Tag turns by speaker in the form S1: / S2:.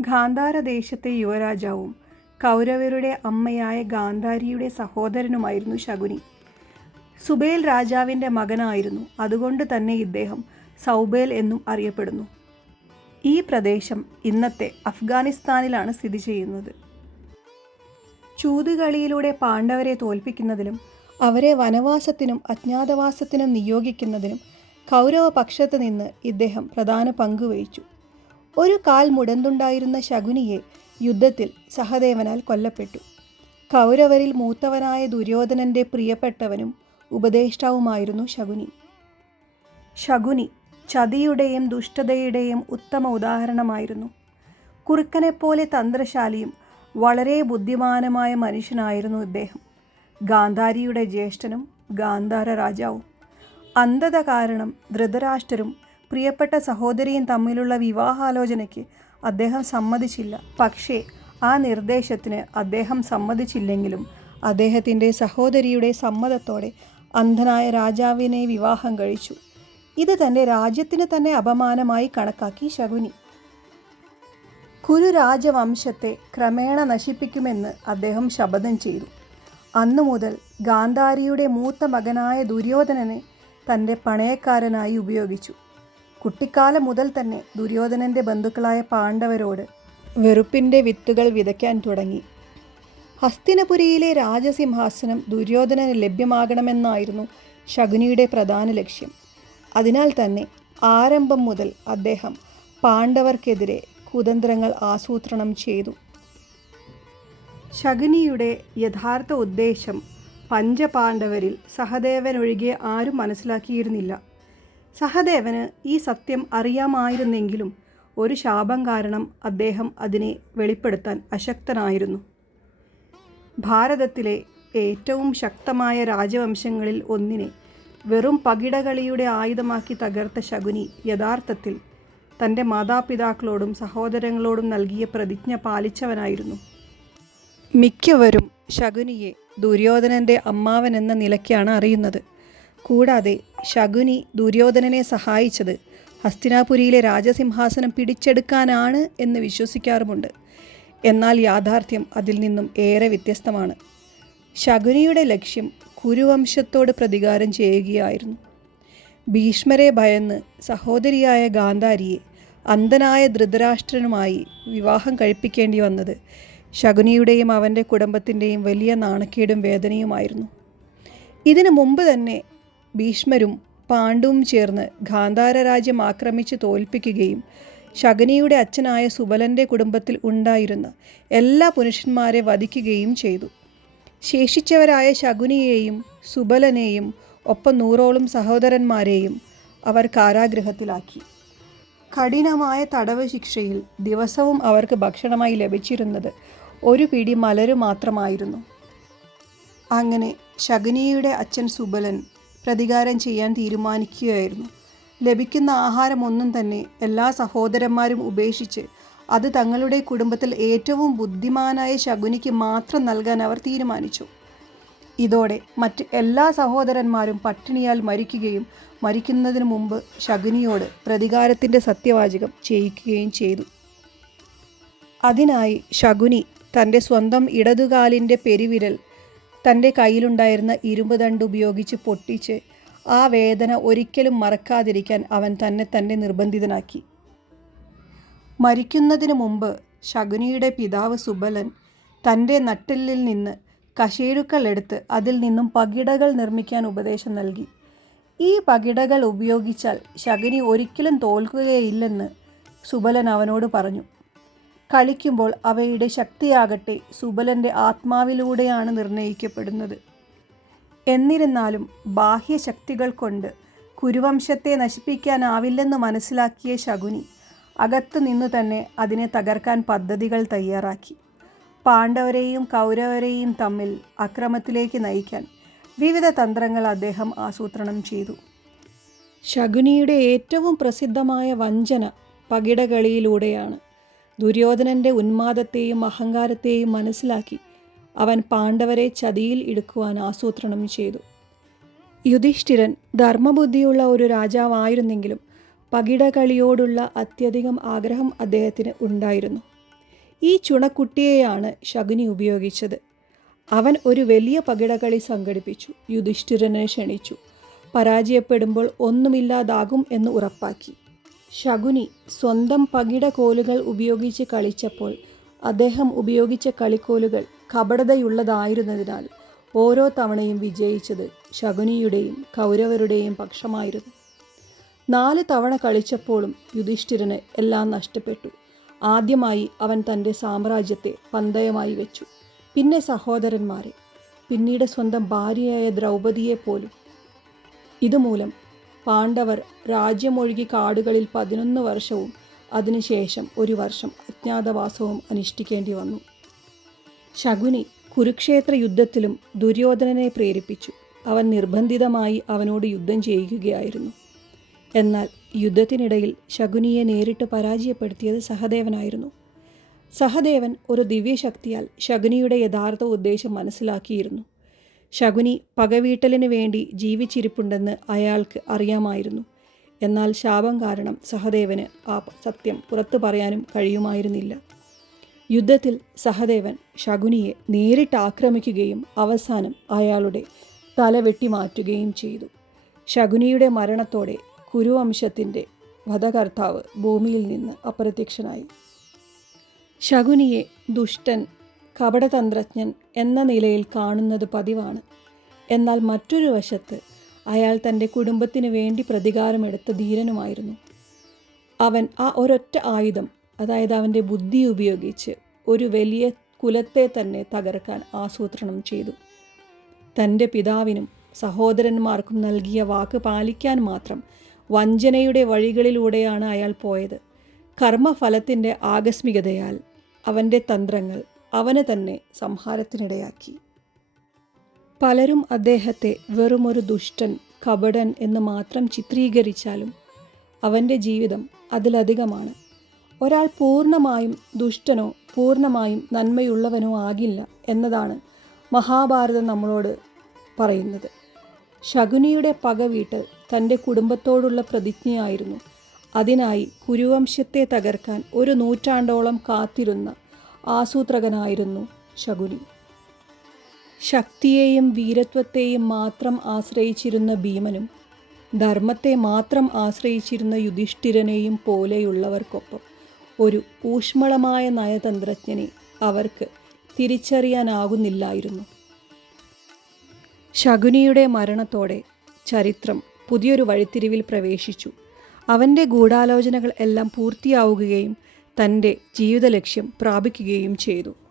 S1: ഗാന്ധാരദേശത്തെ യുവരാജാവും കൗരവരുടെ അമ്മയായ ഗാന്ധാരിയുടെ സഹോദരനുമായിരുന്നു ശകുനി. സുബേൽ രാജാവിന്റെ മകനായിരുന്നു. അതുകൊണ്ട് തന്നെ ഇദ്ദേഹം സൗബേൽ എന്നും അറിയപ്പെടുന്നു. ഈ പ്രദേശം ഇന്നത്തെ അഫ്ഗാനിസ്ഥാനിലാണ് സ്ഥിതി ചെയ്യുന്നത്. ചൂതുകളിയിലൂടെ പാണ്ഡവരെ തോൽപ്പിക്കുന്നതിലും അവരെ വനവാസത്തിനും അജ്ഞാതവാസത്തിനും നിയോഗിക്കുന്നതിനും കൗരവ പക്ഷത്ത് നിന്ന് ഇദ്ദേഹം പ്രധാന പങ്കുവഹിച്ചു ഒരു കാൽ മുടന്തുണ്ടായിരുന്ന ശകുനിയെ യുദ്ധത്തിൽ സഹദേവനാൽ കൊല്ലപ്പെട്ടു. കൗരവരിൽ മൂത്തവനായ ദുര്യോധനന്റെ പ്രിയപ്പെട്ടവനും ഉപദേഷ്ടാവുമായിരുന്നു ശകുനി. ശകുനി ചതിയുടെയും ദുഷ്ടതയുടെയും ഉത്തമ ഉദാഹരണമായിരുന്നു. കുറുക്കനെപ്പോലെ തന്ത്രശാലിയും വളരെ ബുദ്ധിമാനുമായ മനുഷ്യനായിരുന്നു ഇദ്ദേഹം. ഗാന്ധാരിയുടെ ജ്യേഷ്ഠനും ഗാന്ധാര രാജാവും. അന്ധത കാരണം ധൃതരാഷ്ട്രരും പ്രിയപ്പെട്ട സഹോദരിയും തമ്മിലുള്ള വിവാഹാലോചനയ്ക്ക് അദ്ദേഹം സമ്മതിച്ചില്ല. പക്ഷേ ആ നിർദ്ദേശത്തിന് അദ്ദേഹം സമ്മതിച്ചില്ലെങ്കിലും അദ്ദേഹത്തിന്റെ സഹോദരിയുടെ സമ്മതത്തോടെ അന്ധനായ രാജാവിനെ വിവാഹം കഴിച്ചു. ഇത് തന്റെ രാജ്യത്തിന് തന്നെ അപമാനമായി കണക്കാക്കി ശകുനി. കുരു രാജവംശത്തെ ക്രമേണ നശിപ്പിക്കുമെന്ന് അദ്ദേഹം ശപഥം ചെയ്തു. അന്നു മുതൽ ഗാന്ധാരിയുടെ മൂത്ത മകനായ ദുര്യോധനനെ തന്റെ പണയക്കാരനായി ഉപയോഗിച്ചു. കുട്ടിക്കാലം മുതൽ തന്നെ ദുര്യോധനന്റെ ബന്ധുക്കളായ പാണ്ഡവരോട് വെറുപ്പിന്റെ വിത്തുകൾ വിതയ്ക്കാൻ തുടങ്ങി. ഹസ്തിനപുരിയിലെ രാജസിംഹാസനം ദുര്യോധനന് ലഭ്യമാകണമെന്നായിരുന്നു ശകുനിയുടെ പ്രധാന ലക്ഷ്യം. അതിനാൽ തന്നെ ആരംഭം മുതൽ അദ്ദേഹം പാണ്ഡവർക്കെതിരെ കുതന്ത്രങ്ങൾ ആസൂത്രണം ചെയ്തു. ശകുനിയുടെ യഥാർത്ഥ ഉദ്ദേശം പഞ്ചപാണ്ഡവരിൽ സഹദേവൻ ഒഴികെ ആരും മനസ്സിലാക്കിയിരുന്നില്ല. സഹദേവന് ഈ സത്യം അറിയാമായിരുന്നെങ്കിലും ഒരു ശാപം കാരണം അദ്ദേഹം അതിനെ വെളിപ്പെടുത്താൻ അശക്തനായിരുന്നു. ഭാരതത്തിലെ ഏറ്റവും ശക്തമായ രാജവംശങ്ങളിൽ ഒന്നിനെ വെറും പകിടകളിയുടെ ആയുധമാക്കി തകർത്ത ശകുനി യഥാർത്ഥത്തിൽ തന്റെ മാതാപിതാക്കളോടും സഹോദരങ്ങളോടും നൽകിയ പ്രതിജ്ഞ പാലിച്ചവനായിരുന്നു. മിക്കവരും ശകുനിയെ ദുര്യോധനന്റെ അമ്മാവനെന്ന നിലയ്ക്കാണ് അറിയുന്നത്. കൂടാതെ ശകുനി ദുര്യോധനനെ സഹായിച്ചത്. ഹസ്തിനാപുരിയിലെ രാജസിംഹാസനം പിടിച്ചെടുക്കാനാണ് എന്ന് വിശ്വസിക്കാറുമുണ്ട്. എന്നാൽ യാഥാർത്ഥ്യം അതിൽ നിന്നും ഏറെ വ്യത്യസ്തമാണ്. ശകുനിയുടെ ലക്ഷ്യം കുരുവംശത്തോട് പ്രതികാരം ചെയ്യുകയായിരുന്നു. ഭീഷ്മരെ ഭയന്ന് സഹോദരിയായ ഗാന്ധാരിയെ അന്ധനായ ധൃതരാഷ്ട്രനുമായി വിവാഹം കഴിപ്പിക്കേണ്ടി വന്നത് ശകുനിയുടെയും അവന്റെ കുടുംബത്തിന്റെയും വലിയ നാണക്കേടും വേദനയുമായിരുന്നു. ഇതിനു മുമ്പ് തന്നെ ഭീഷ്മരും പാണ്ഡുവും ചേർന്ന് ഗാന്ധാര രാജ്യം ആക്രമിച്ച് തോൽപ്പിക്കുകയും ശകനിയുടെ അച്ഛനായ സുബലന്റെ കുടുംബത്തിൽ ഉണ്ടായിരുന്ന എല്ലാ പുരുഷന്മാരെ വധിക്കുകയും ചെയ്തു. ശേഷിച്ചവരായ ശകുനിയെയും സുബലനെയും ഒപ്പം നൂറോളം സഹോദരന്മാരെയും അവർ കാരാഗ്രഹത്തിലാക്കി കഠിനമായ തടവ് ശിക്ഷയിൽ ദിവസവും അവർക്ക് ഭക്ഷണമായി ലഭിച്ചിരുന്നത് ഒരു പിടി മലരു മാത്രമായിരുന്നു. അങ്ങനെ ശകുനിയുടെ അച്ഛൻ സുബലൻ പ്രതികാരം ചെയ്യാൻ തീരുമാനിക്കുകയായിരുന്നു. ലഭിക്കുന്ന ആഹാരമൊന്നും തന്നെ എല്ലാ സഹോദരന്മാരും ഉപേക്ഷിച്ച് അത് തങ്ങളുടെ കുടുംബത്തിൽ ഏറ്റവും ബുദ്ധിമാനായ ശകുനിക്ക് മാത്രം നൽകാൻ അവർ തീരുമാനിച്ചു. ഇതോടെ മറ്റ് എല്ലാ സഹോദരന്മാരും പട്ടിണിയാൽ മരിക്കുകയും മരിക്കുന്നതിന് മുമ്പ് ശകുനിയോട് പ്രതികാരത്തിന്റെ സത്യവാചകം ചെയ്യിക്കുകയും ചെയ്തു. അതിനായി ശകുനി തന്റെ സ്വന്തം ഇടതുകാലിന്റെ പെരുവിരൽ തന്റെ കയ്യിലുണ്ടായിരുന്ന ഇരുമ്പ് ദണ്ട് ഉപയോഗിച്ച് പൊട്ടിച്ച് ആ വേദന ഒരിക്കലും മറക്കാതിരിക്കാൻ അവൻ തന്നെ തന്നെ നിർബന്ധിതനാക്കി. മരിക്കുന്നതിന് മുമ്പ് ശകുനിയുടെ പിതാവ് സുബലൻ തന്റെ നട്ടെല്ലിൽ നിന്ന് കശേരുക്കൾ എടുത്ത് അതിൽ നിന്നും പകിടകൾ നിർമ്മിക്കാൻ ഉപദേശം നൽകി. ഈ പകിടകൾ ഉപയോഗിച്ചാൽ ശകുനി ഒരിക്കലും തോൽക്കുകയില്ലെന്ന് സുബലൻ അവനോട് പറഞ്ഞു. കളിക്കുമ്പോൾ അവയുടെ ശക്തിയാകട്ടെ സുബലന്റെ ആത്മാവിലൂടെയാണ് നിർണയിക്കപ്പെടുന്നത്. എന്നിരുന്നാലും ബാഹ്യശക്തികൾ കൊണ്ട് കുരുവംശത്തെ നശിപ്പിക്കാനാവില്ലെന്ന് മനസ്സിലാക്കിയ ശകുനി അകത്തു നിന്നു തന്നെ അതിനെ തകർക്കാൻ പദ്ധതികൾ തയ്യാറാക്കി. പാണ്ഡവരെയും കൗരവരെയും തമ്മിൽ അക്രമത്തിലേക്ക് നയിക്കാൻ വിവിധ തന്ത്രങ്ങൾ അദ്ദേഹം ആസൂത്രണം ചെയ്തു. ശകുനിയുടെ ഏറ്റവും പ്രസിദ്ധമായ വഞ്ചന പകിടകളിയിലൂടെയാണ് ദുര്യോധനന്റെ ഉന്മാദത്തെയും അഹങ്കാരത്തെയും മനസ്സിലാക്കി അവൻ പാണ്ഡവരെ ചതിയിൽ ഇടുക്കുവാൻ ആസൂത്രണം ചെയ്തു. യുധിഷ്ഠിരൻ ധർമ്മബുദ്ധിയുള്ള ഒരു രാജാവായിരുന്നെങ്കിലും പകിടകളിയോടുള്ള അത്യധികം ആഗ്രഹം അദ്ദേഹത്തിന് ഉണ്ടായിരുന്നു. ഈ ചുണക്കുട്ടിയെയാണ് ശകുനി ഉപയോഗിച്ചത്. അവൻ ഒരു വലിയ പകിടകളി സംഘടിപ്പിച്ചു. യുധിഷ്ഠിരനെ ക്ഷണിച്ചു. പരാജയപ്പെടുമ്പോൾ ഒന്നുമില്ലാതാകും എന്ന് ഉറപ്പാക്കി. ശകുനി സ്വന്തം പകിട കോലുകൾ ഉപയോഗിച്ച് കളിച്ചപ്പോൾ അദ്ദേഹം ഉപയോഗിച്ച കളിക്കോലുകൾ കപടതയുള്ളതായിരുന്നതിനാൽ ഓരോ തവണയും വിജയിച്ചത് ശകുനിയുടെയും കൗരവരുടെയും പക്ഷമായിരുന്നു. നാല് തവണ കളിച്ചപ്പോഴും യുധിഷ്ഠിരന് എല്ലാം നഷ്ടപ്പെട്ടു. ആദ്യമായി അവൻ തന്റെ സാമ്രാജ്യത്തെ പന്തയമായി വെച്ചു. പിന്നെ സഹോദരന്മാരെ പിന്നീട് സ്വന്തം ഭാര്യയായ ദ്രൗപദിയെ പോലും ഇതുമൂലം പാണ്ഡവർ രാജ്യമൊഴുകി കാടുകളിൽ പതിനൊന്ന് വർഷവും അതിനുശേഷം ഒരു വർഷം അജ്ഞാതവാസവും അനുഷ്ഠിക്കേണ്ടി വന്നു. ശകുനി കുരുക്ഷേത്ര യുദ്ധത്തിലും ദുര്യോധനനെ പ്രേരിപ്പിച്ചു. അവൻ നിർബന്ധിതമായി അവനോട് യുദ്ധം ചെയ്യുകയായിരുന്നു. എന്നാൽ യുദ്ധത്തിനിടയിൽ ശകുനിയെ നേരിട്ട് പരാജയപ്പെടുത്തിയത് സഹദേവനായിരുന്നു. സഹദേവൻ ഒരു ദിവ്യശക്തിയാൽ ശകുനിയുടെ യഥാർത്ഥ ഉദ്ദേശം മനസ്സിലാക്കിയിരുന്നു. ശകുനി പകവീട്ടലിന് വേണ്ടി ജീവിച്ചിരിപ്പുണ്ടെന്ന് അയാൾക്ക് അറിയാമായിരുന്നു. എന്നാൽ ശാപം കാരണം സഹദേവന് ആ സത്യം പുറത്തു പറയാനും കഴിയുമായിരുന്നില്ല. യുദ്ധത്തിൽ സഹദേവൻ ശകുനിയെ നേരിട്ട് ആക്രമിക്കുകയും അവസാനം അയാളുടെ തല വെട്ടിമാറ്റുകയും ചെയ്തു. ശകുനിയുടെ മരണത്തോടെ കുരുവംശത്തിന്റെ വധകർത്താവ് ഭൂമിയിൽ നിന്ന് അപ്രത്യക്ഷനായി. ശകുനിയെ ദുഷ്ടൻ കപടതന്ത്രജ്ഞൻ എന്ന നിലയിൽ കാണുന്നത് പതിവാണ്. എന്നാൽ മറ്റൊരു വശത്ത് അയാൾ തന്റെ കുടുംബത്തിന് വേണ്ടി പ്രതികാരമെടുത്ത ധീരനുമായിരുന്നു. അവൻ ആ ഒരൊറ്റ ആയുധം അതായത് അവന്റെ ബുദ്ധി ഉപയോഗിച്ച് ഒരു വലിയ കുലത്തെ തന്നെ തകർക്കാൻ ആസൂത്രണം ചെയ്തു. തന്റെ പിതാവിനും സഹോദരന്മാർക്കും നൽകിയ വാക്ക് പാലിക്കാൻ മാത്രം വഞ്ചനയുടെ വഴികളിലൂടെയാണ് അയാൾ പോയത്. കർമ്മഫലത്തിന്റെ ആകസ്മികതയാൽ അവന്റെ തന്ത്രങ്ങൾ അവന് തന്നെ സംഹാരത്തിനിടയാക്കി. പലരും അദ്ദേഹത്തെ വെറുമൊരു ദുഷ്ടൻ കപടൻ എന്ന് മാത്രം ചിത്രീകരിച്ചാലും അവന്റെ ജീവിതം അതിലധികമാണ്. ഒരാൾ പൂർണമായും ദുഷ്ടനോ പൂർണമായും നന്മയുള്ളവനോ ആകില്ല എന്നതാണ് മഹാഭാരതം നമ്മളോട് പറയുന്നത്. ശകുനിയുടെ പകവീട്ട് തന്റെ കുടുംബത്തോടുള്ള പ്രതിജ്ഞയായിരുന്നു. അതിനായി കുരുവംശത്തെ തകർക്കാൻ ഒരു നൂറ്റാണ്ടോളം കാത്തിരുന്ന ആസൂത്രകനായിരുന്നു ശകുനി. ശക്തിയെയും വീരത്വത്തെയും മാത്രം ആശ്രയിച്ചിരുന്ന ഭീമനും ധർമ്മത്തെ മാത്രം ആശ്രയിച്ചിരുന്ന യുധിഷ്ഠിരനെയും പോലെയുള്ളവർക്കൊപ്പം ഒരു ഊഷ്മളമായ നയതന്ത്രജ്ഞനെ അവർക്ക് തിരിച്ചറിയാനാകുന്നില്ലായിരുന്നു. ശകുനിയുടെ മരണത്തോടെ ചരിത്രം പുതിയൊരു വഴിത്തിരിവിൽ പ്രവേശിച്ചു. അവന്റെ ഗൂഢാലോചനകൾ എല്ലാം പൂർത്തിയാവുകയും തന്റെ ജീവിത ലക്ഷ്യം പ്രാപിക്കുകയും ചെയ്തു.